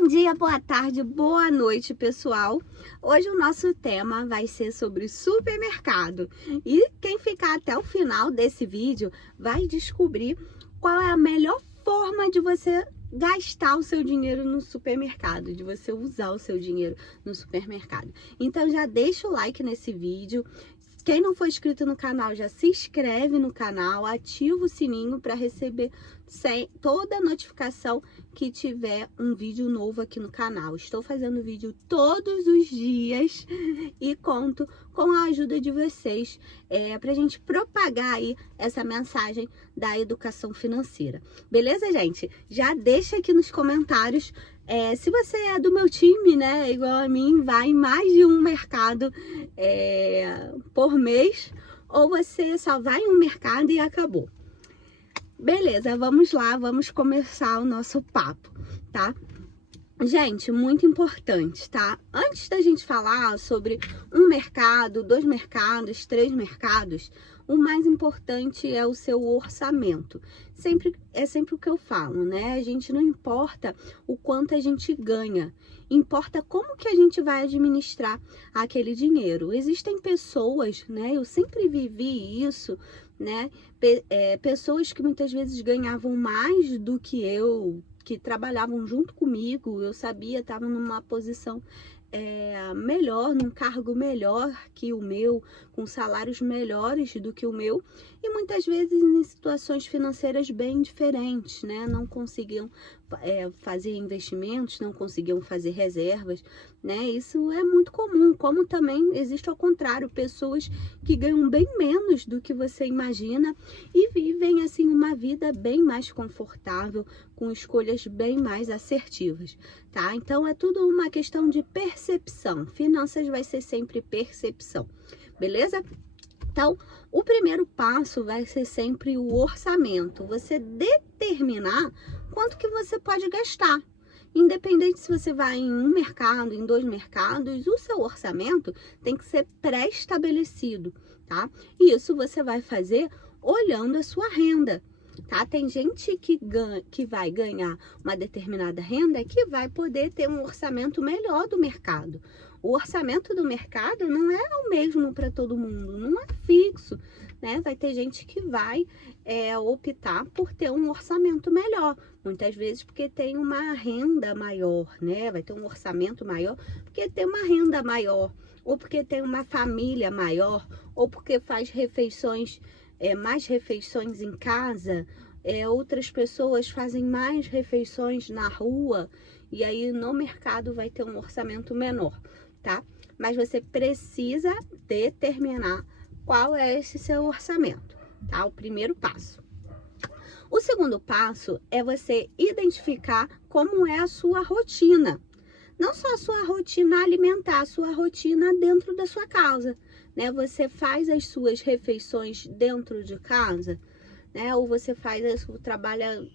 Bom dia, boa tarde, boa noite, pessoal. Hoje o nosso tema vai ser sobre supermercado. E quem ficar até o final desse vídeo vai descobrir qual é a melhor forma de você gastar o seu dinheiro no supermercado, de você usar o seu dinheiro no supermercado. Então já deixa o like nesse vídeo. Quem não for inscrito no canal, já se inscreve no canal, ativa o sininho para receber toda a notificação que tiver um vídeo novo aqui no canal. Estou fazendo vídeo todos os dias e conto com a ajuda de vocês para a gente propagar aí essa mensagem da educação financeira. Beleza, gente? Já deixa aqui nos comentários se você é do meu time, né, igual a mim, vai em mais de um mercado por mês, ou você só vai em um mercado e acabou. Beleza, vamos lá, vamos começar o nosso papo, tá? Gente, muito importante, tá? Antes da gente falar sobre um mercado, 2 mercados, 3 mercados, o mais importante é o seu orçamento. É sempre o que eu falo, né? A gente não importa o quanto a gente ganha, importa como que a gente vai administrar aquele dinheiro. Existem pessoas, né? Eu sempre vivi isso, né? Pessoas que muitas vezes ganhavam mais do que eu, que trabalhavam junto comigo, eu sabia, estavam numa posição melhor, num cargo melhor que o meu, com salários melhores do que o meu, e muitas vezes em situações financeiras bem diferentes, né? Não conseguiam fazer investimentos, não conseguiam fazer reservas, né? Isso é muito comum, como também existe ao contrário, pessoas que ganham bem menos do que você imagina e vivem assim uma vida bem mais confortável, com escolhas bem mais assertivas, tá? Então é tudo uma questão de percepção. Finanças vai ser sempre percepção, beleza? Então, o primeiro passo vai ser sempre o orçamento. Você determinar quanto que você pode gastar. Independente se você vai em um mercado, em 2 mercados, o seu orçamento tem que ser pré-estabelecido, tá? E isso você vai fazer olhando a sua renda, tá? Tem gente que vai ganhar uma determinada renda que vai poder ter um orçamento melhor do mercado. O orçamento do mercado não é o mesmo para todo mundo, não é fixo, né? Vai ter gente que vai optar por ter um orçamento melhor, muitas vezes porque tem uma renda maior, né? Vai ter um orçamento maior porque tem uma renda maior, ou porque tem uma família maior, ou porque faz refeições, mais refeições em casa. Outras pessoas fazem mais refeições na rua, e aí no mercado vai ter um orçamento menor, tá? Mas você precisa determinar qual é esse seu orçamento, tá? O primeiro passo. O segundo passo é você identificar como é a sua rotina. Não só a sua rotina alimentar, a sua rotina dentro da sua casa, né? Você faz as suas refeições dentro de casa, né? Ou você trabalha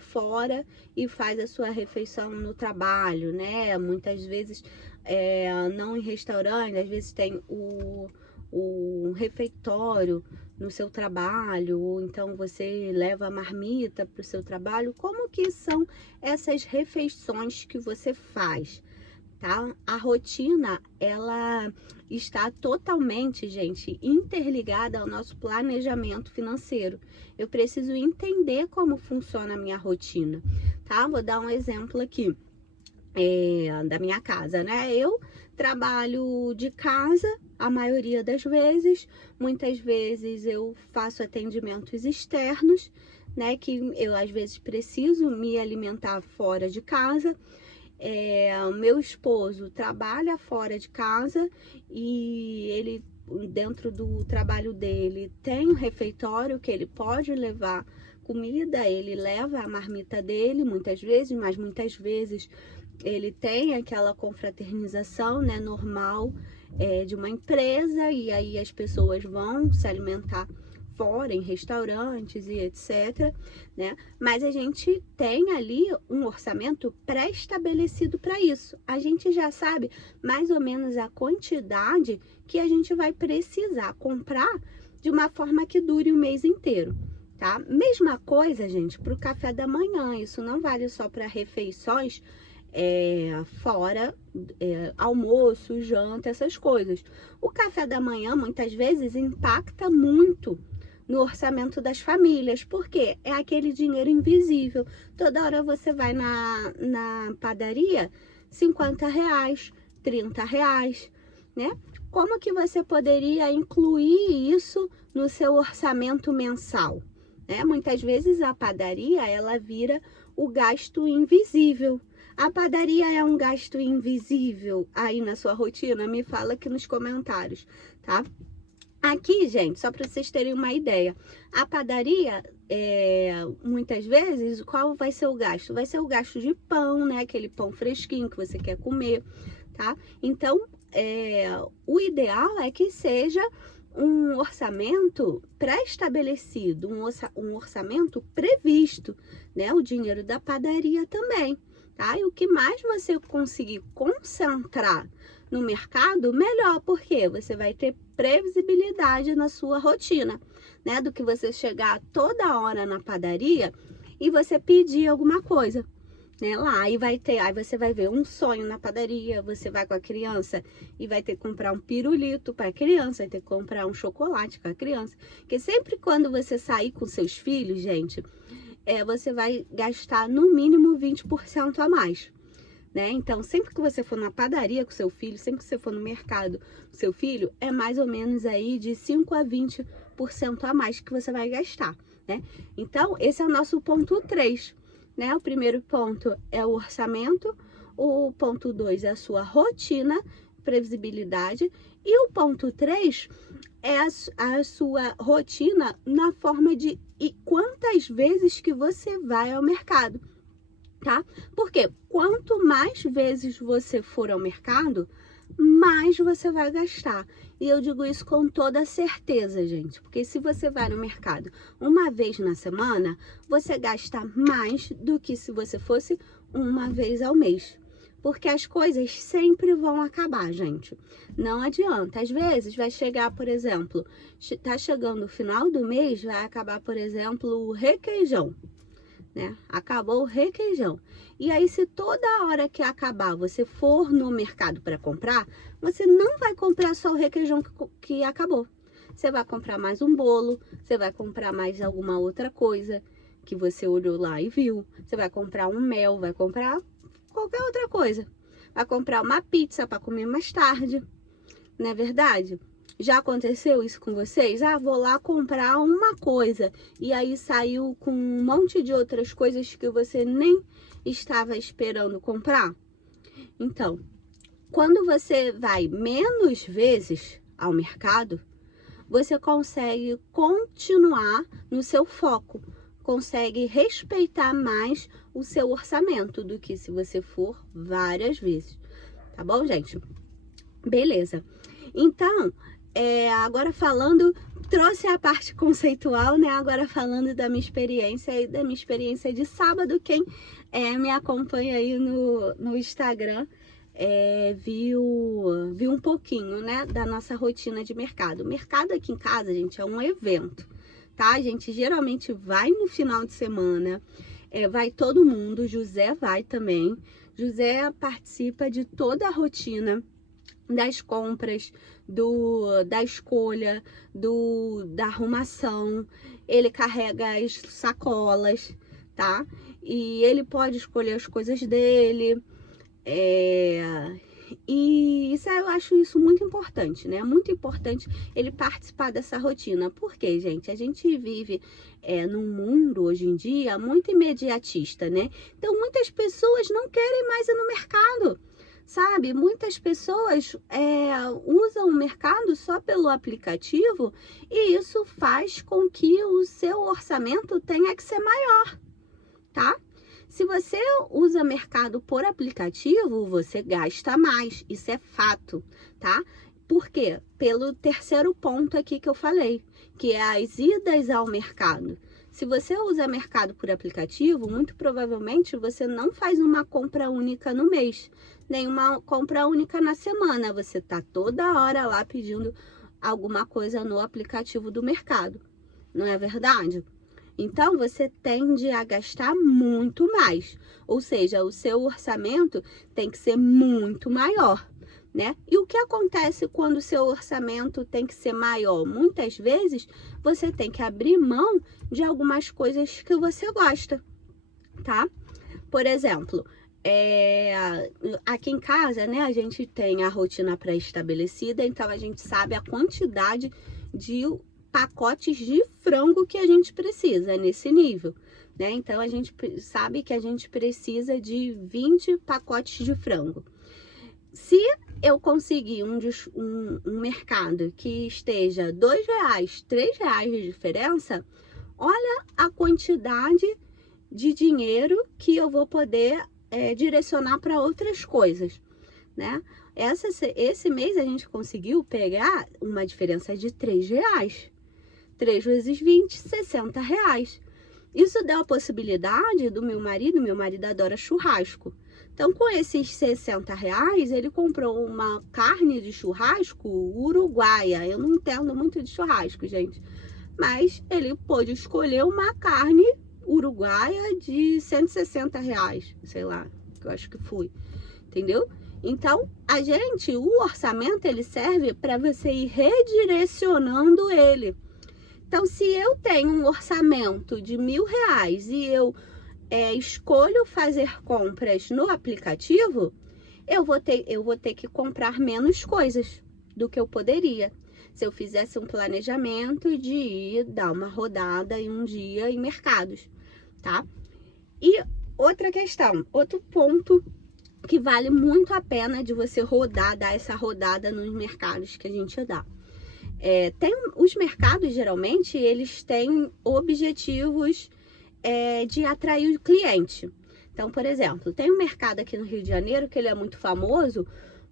fora e faz a sua refeição no trabalho, né? Muitas vezes não em restaurante, às vezes tem o refeitório no seu trabalho, ou então você leva a marmita para o seu trabalho. Como que são essas refeições que você faz, tá? A rotina, ela está totalmente, gente, interligada ao nosso planejamento financeiro. Eu preciso entender como funciona a minha rotina, tá? Vou dar um exemplo aqui da minha casa, né? Eu trabalho de casa a maioria das vezes, muitas vezes eu faço atendimentos externos, né? Que eu às vezes preciso me alimentar fora de casa. Meu esposo trabalha fora de casa e ele, dentro do trabalho dele, tem um refeitório que ele pode levar comida, ele leva a marmita dele muitas vezes, mas muitas vezes ele tem aquela confraternização, né, normal de uma empresa, e aí as pessoas vão se alimentar fora, em restaurantes e etc, né? Mas a gente tem ali um orçamento pré-estabelecido para isso. A gente já sabe mais ou menos a quantidade que a gente vai precisar comprar de uma forma que dure o mês inteiro, tá? Mesma coisa, gente, para o café da manhã. Isso não vale só para refeições fora, almoço, janta, essas coisas. O café da manhã, muitas vezes, impacta muito no orçamento das famílias, porque é aquele dinheiro invisível. Toda hora você vai na padaria, R$ 50, R$ 30, né? Como que você poderia incluir isso no seu orçamento mensal? Muitas vezes a padaria, ela vira o gasto invisível. A padaria é um gasto invisível aí na sua rotina? Me fala aqui nos comentários, tá? Aqui, gente, só para vocês terem uma ideia, a padaria, muitas vezes, qual vai ser o gasto? Vai ser o gasto de pão, né? Aquele pão fresquinho que você quer comer, tá? Então, o ideal é que seja um orçamento pré-estabelecido, um orçamento previsto, né? O dinheiro da padaria também, tá? E o que mais você conseguir concentrar no mercado, melhor, porque você vai ter previsibilidade na sua rotina, né? Do que você chegar toda hora na padaria e você pedir alguma coisa, né? Lá, aí você vai ver um sonho na padaria, você vai com a criança e vai ter que comprar um pirulito para a criança, vai ter que comprar um chocolate com a criança, porque sempre quando você sair com seus filhos, gente, você vai gastar no mínimo 20% a mais, né? Então, sempre que você for na padaria com seu filho, sempre que você for no mercado com seu filho, é mais ou menos aí de 5 a 20% a mais que você vai gastar, né? Então, esse é o nosso ponto 3, né? O primeiro ponto é o orçamento, o ponto 2 é a sua rotina, previsibilidade, e o ponto 3 é a sua rotina na forma de quantas vezes que você vai ao mercado, tá? Porque quanto mais vezes você for ao mercado, mais você vai gastar. E eu digo isso com toda certeza, gente, porque se você vai no mercado uma vez na semana, você gasta mais do que se você fosse uma vez ao mês. Porque as coisas sempre vão acabar, gente. Não adianta. Às vezes vai chegar, por exemplo, tá chegando o final do mês, vai acabar, por exemplo, o requeijão, né? Acabou o requeijão. E aí, se toda hora que acabar você for no mercado para comprar, você não vai comprar só o requeijão que acabou. Você vai comprar mais um bolo, você vai comprar mais alguma outra coisa que você olhou lá e viu. Você vai comprar um mel, vai comprar qualquer outra coisa. Vai comprar uma pizza para comer mais tarde. Não é verdade? Já aconteceu isso com vocês? Ah, vou lá comprar uma coisa e aí saiu com um monte de outras coisas que você nem estava esperando comprar? Então, quando você vai menos vezes ao mercado, você consegue continuar no seu foco, consegue respeitar mais o seu orçamento do que se você for várias vezes. Tá bom, gente? Beleza. Então, agora falando, trouxe a parte conceitual, né? Agora falando da minha experiência e da minha experiência de sábado, quem me acompanha aí no Instagram viu um pouquinho, né, da nossa rotina de mercado. O mercado aqui em casa, gente, é um evento, tá? A gente geralmente vai no final de semana, vai todo mundo, José vai também. José participa de toda a rotina das compras, da escolha, da arrumação. Ele carrega as sacolas, tá? E ele pode escolher as coisas dele. E eu acho isso muito importante, né? Muito importante ele participar dessa rotina. Porque, gente, a gente vive num mundo hoje em dia muito imediatista, né? Então, muitas pessoas não querem mais ir no mercado, sabe? Muitas pessoas usam o mercado só pelo aplicativo e isso faz com que o seu orçamento tenha que ser maior, tá? Se você usa mercado por aplicativo, você gasta mais, isso é fato, tá? Por quê? Pelo terceiro ponto aqui que eu falei, que é as idas ao mercado. Se você usa mercado por aplicativo, muito provavelmente você não faz uma compra única no mês, nem uma compra única na semana. Você tá toda hora lá pedindo alguma coisa no aplicativo do mercado, não é verdade? Então, você tende a gastar muito mais. Ou seja, o seu orçamento tem que ser muito maior, né? E o que acontece quando o seu orçamento tem que ser maior? Muitas vezes, você tem que abrir mão de algumas coisas que você gosta, tá? Por exemplo, aqui em casa, né, a gente tem a rotina pré-estabelecida, então a gente sabe a quantidade de pacotes de frango que a gente precisa nesse nível, né? Então a gente sabe que a gente precisa de 20 pacotes de frango. Se eu conseguir um mercado que esteja R$2, R$3 de diferença, olha a quantidade de dinheiro que eu vou poder direcionar para outras coisas, né? Esse mês a gente conseguiu pegar uma diferença de R$3. 3 vezes 20, R$60. Isso deu a possibilidade do meu marido adora churrasco. Então, com esses R$60, ele comprou uma carne de churrasco uruguaia. Eu não entendo muito de churrasco, gente. Mas ele pôde escolher uma carne uruguaia de R$160, sei lá, que eu acho que foi. Entendeu? Então, o orçamento, ele serve para você ir redirecionando ele. Então, se eu tenho um orçamento de R$1.000 e eu escolho fazer compras no aplicativo, eu vou ter que comprar menos coisas do que eu poderia se eu fizesse um planejamento de ir dar uma rodada em um dia em mercados, tá? E outra questão, outro ponto que vale muito a pena de você dar essa rodada nos mercados que a gente dá. Os mercados, geralmente, eles têm objetivos de atrair o cliente. Então, por exemplo, tem um mercado aqui no Rio de Janeiro que ele é muito famoso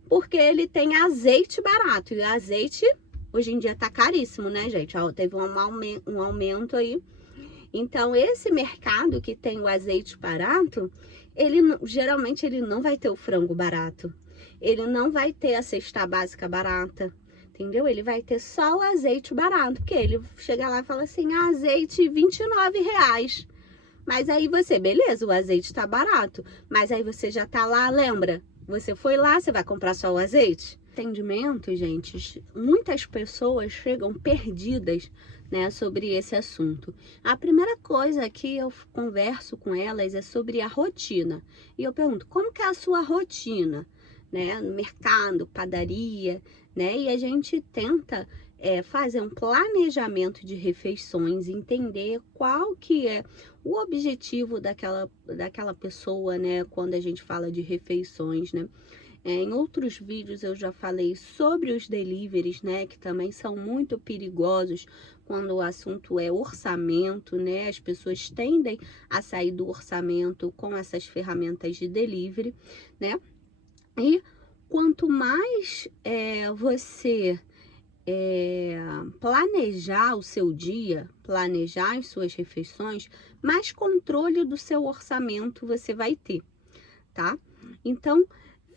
porque ele tem azeite barato. E azeite, hoje em dia, tá caríssimo, né, gente? Teve um aumento aí. Então, esse mercado que tem o azeite barato, geralmente ele não vai ter o frango barato. Ele não vai ter a cesta básica barata. Entendeu? Ele vai ter só o azeite barato, porque ele chega lá e fala assim, azeite R$29. Mas aí beleza, o azeite tá barato, mas aí você já tá lá, lembra? Você foi lá, você vai comprar só o azeite? Entendimento, gente, muitas pessoas chegam perdidas, né, sobre esse assunto. A primeira coisa que eu converso com elas é sobre a rotina. E eu pergunto, como que é a sua rotina? Né, no mercado, padaria, né? E a gente tenta fazer um planejamento de refeições, entender qual que é o objetivo daquela pessoa, né? Quando a gente fala de refeições, né? Em outros vídeos eu já falei sobre os deliveries, né? Que também são muito perigosos quando o assunto é orçamento, né? As pessoas tendem a sair do orçamento com essas ferramentas de delivery, né? E quanto mais você planejar o seu dia, planejar as suas refeições, mais controle do seu orçamento você vai ter, tá? Então,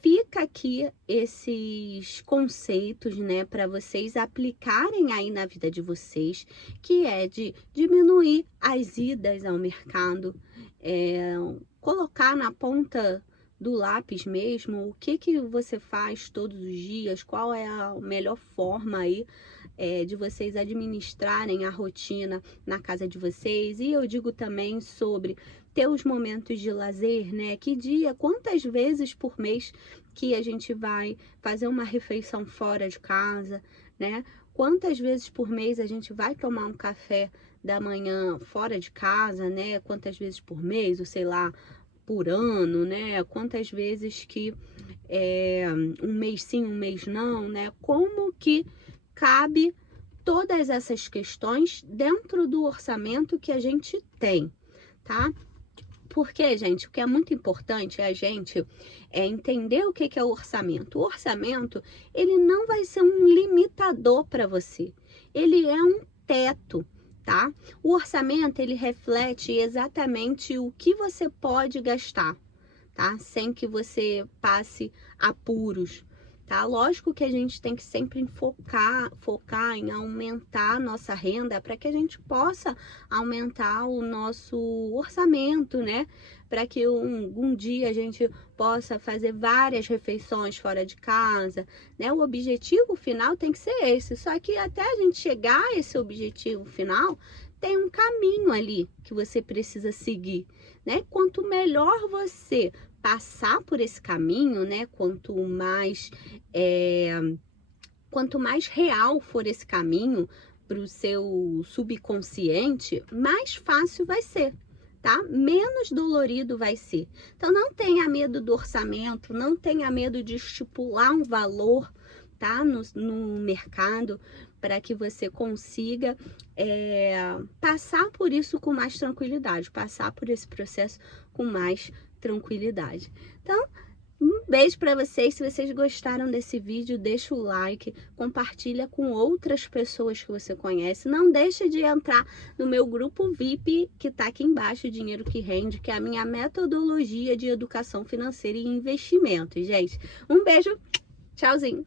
fica aqui esses conceitos, né, para vocês aplicarem aí na vida de vocês, que é de diminuir as idas ao mercado, colocar na ponta do lápis mesmo, o que você faz todos os dias, qual é a melhor forma aí de vocês administrarem a rotina na casa de vocês. E eu digo também sobre ter os momentos de lazer, né? Quantas vezes por mês que a gente vai fazer uma refeição fora de casa, né? Quantas vezes por mês a gente vai tomar um café da manhã fora de casa, né? Quantas vezes por mês, ou sei lá, por ano, né? Quantas vezes que um mês sim, um mês não, né? Como que cabe todas essas questões dentro do orçamento que a gente tem, tá? Porque, gente, o que é muito importante é a gente entender o que é o orçamento. O orçamento, ele não vai ser um limitador para você. Ele é um teto, tá? O orçamento, ele reflete exatamente o que você pode gastar, tá? Sem que você passe apuros, tá? Lógico que a gente tem que sempre focar em aumentar a nossa renda para que a gente possa aumentar o nosso orçamento, né? Para que um dia a gente possa fazer várias refeições fora de casa, né? O objetivo final tem que ser esse. Só que até a gente chegar a esse objetivo final, tem um caminho ali que você precisa seguir, né? Quanto melhor você passar por esse caminho, né? Quanto mais real for esse caminho para o seu subconsciente, mais fácil vai ser, tá? Menos dolorido vai ser. Então não tenha medo do orçamento, não tenha medo de estipular um valor, tá? No mercado, para que você consiga passar por isso com mais tranquilidade, passar por esse processo com mais tranquilidade. Então, um beijo para vocês. Se vocês gostaram desse vídeo, deixa o like, compartilha com outras pessoas que você conhece. Não deixa de entrar no meu grupo VIP, que tá aqui embaixo, Dinheiro que Rende, que é a minha metodologia de educação financeira e investimentos, gente. Um beijo, tchauzinho!